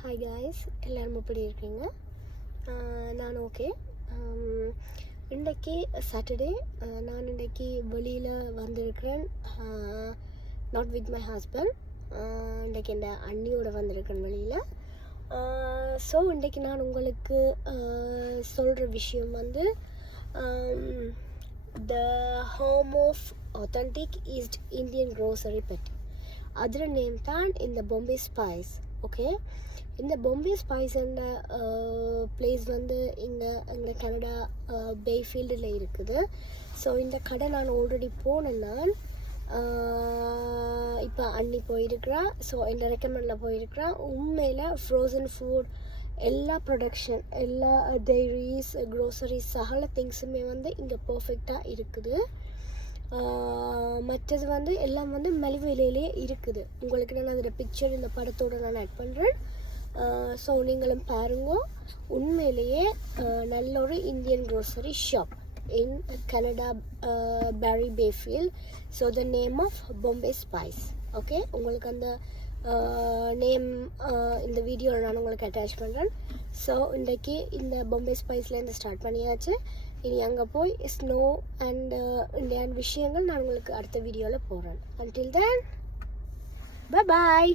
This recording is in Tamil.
ஹாய் காய்ஸ், எல்லோரும் எப்படி இருக்கீங்க? நான் ஓகே. இன்றைக்கி சாட்டர்டே. நான் இன்றைக்கி வெளியில் வந்திருக்கிறேன், நாட் வித் மை ஹஸ்பண்ட். இன்றைக்கி என் அண்ணியோட வந்திருக்கேன் வெளியில். ஸோ இன்றைக்கி நான் உங்களுக்கு சொல்கிற விஷயம் வந்து the home of authentic East Indian grocery பற்றி. அதில் நேம் தான் இந்த பாம்பே ஸ்பைஸ். ஓகே, இந்த பாம்பே ஸ்பைஸ் என்ற பிளேஸ் வந்து இங்கே எங்கள் கனடா பேஃபீல்டில் இருக்குது. ஸோ இந்த கடை நான் ஆல்ரெடி போனேன். நான் இப்போ அன்னி போயிருக்கிறா. ஸோ இந்த ரெக்கமெண்டில் போயிருக்கிறா. உண்மையில் ஃப்ரோசன் ஃபுட் எல்லா ப்ரொடக்ஷன், எல்லா டைரிஸ், க்ரோசரிஸ், சகல திங்ஸுமே வந்து இங்கே பர்ஃபெக்டாக இருக்குது. மற்றது வந்து எல்லாம் வந்து மலிவு விலையிலே இருக்குது. உங்களுக்கு நான் அதோட பிக்சர் இந்த படத்தோடு நான் ஆட் பண்ணுறேன். ஸோ நீங்களும் பாருங்க. உண்மையிலேயே நல்ல ஒரு Indian grocery shop in Canada, Barrie Bayfield. So the name of Bombay spice. Okay, உங்களுக்கு அந்த நேம் இந்த வீடியோவில் நான் உங்களுக்கு அட்டாச் பண்ணுறேன். ஸோ இன்றைக்கி இந்த பாம்பே ஸ்பைஸ்லேருந்து ஸ்டார்ட் பண்ணியாச்சு. இனி அங்கே போய் ஸ்னோ அண்ட் இந்தியான் விஷயங்கள் நான் உங்களுக்கு அடுத்த வீடியோவில் போடுறேன். Until then, bye bye.